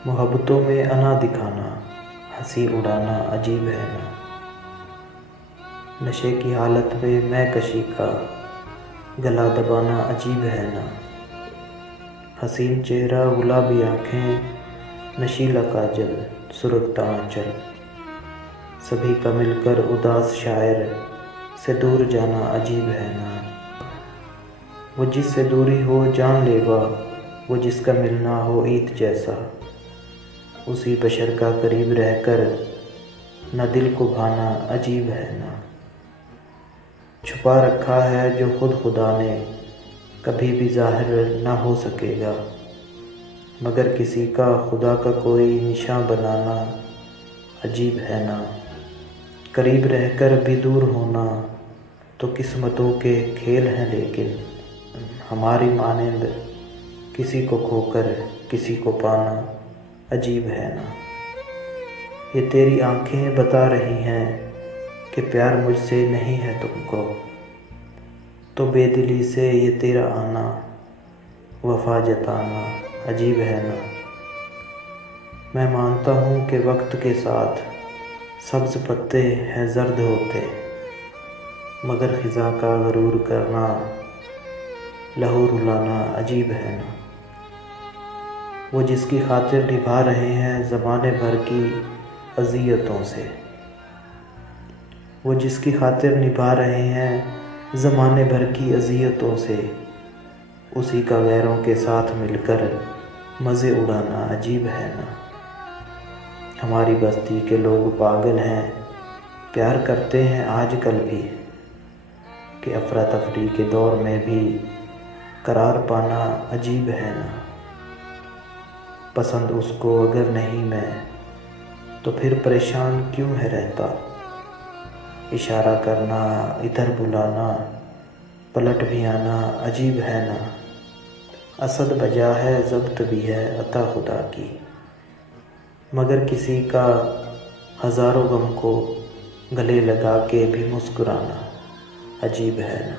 मोहब्बतों में अना दिखाना, हंसी उड़ाना अजीब है ना। नशे की हालत में मैं कशी का गला दबाना अजीब है ना। हसीन चेहरा, गुलाबी आँखें, नशीला काजल, सुरखता आँचल, सभी का मिलकर उदास शायर से दूर जाना अजीब है ना। वो जिससे दूरी हो जानलेवा, वो जिसका मिलना हो ईद जैसा, उसी बशर का करीब रहकर न दिल को भाना अजीब है ना। छुपा रखा है जो खुद खुदा ने, कभी भी ज़ाहिर ना हो सकेगा, मगर किसी का खुदा का कोई निशान बनाना अजीब है ना। करीब रहकर भी दूर होना तो किस्मतों के खेल हैं, लेकिन हमारी मानिंद किसी को खोकर किसी को पाना अजीब है ना। ये तेरी आँखें बता रही हैं कि प्यार मुझसे नहीं है तुमको, तो बेदिली से ये तेरा आना, वफ़ा जताना अजीब है ना। मैं मानता हूँ कि वक्त के साथ सब्ज़ पत्ते हैं जर्द होते, मगर ख़िज़ा का गरूर करना, लहू रुलाना अजीब है ना। वो जिसकी खातिर निभा रहे हैं ज़माने भर की अज़ियतों से, वो जिसकी खातिर निभा रहे हैं ज़माने भर की अज़ियतों से, उसी का गैरों के साथ मिलकर मज़े उड़ाना अजीब है ना। हमारी बस्ती के लोग पागल हैं, प्यार करते हैं आजकल भी, कि अफरा तफरी के दौर में भी करार पाना अजीब है ना। पसंद उसको अगर नहीं मैं, तो फिर परेशान क्यों है रहता। इशारा करना, इधर बुलाना, पलट भी आना अजीब है ना। असद बजा है, ज़ब्त भी है अता खुदा की, मगर किसी का हज़ारों गम को गले लगा के भी मुस्कुराना अजीब है ना।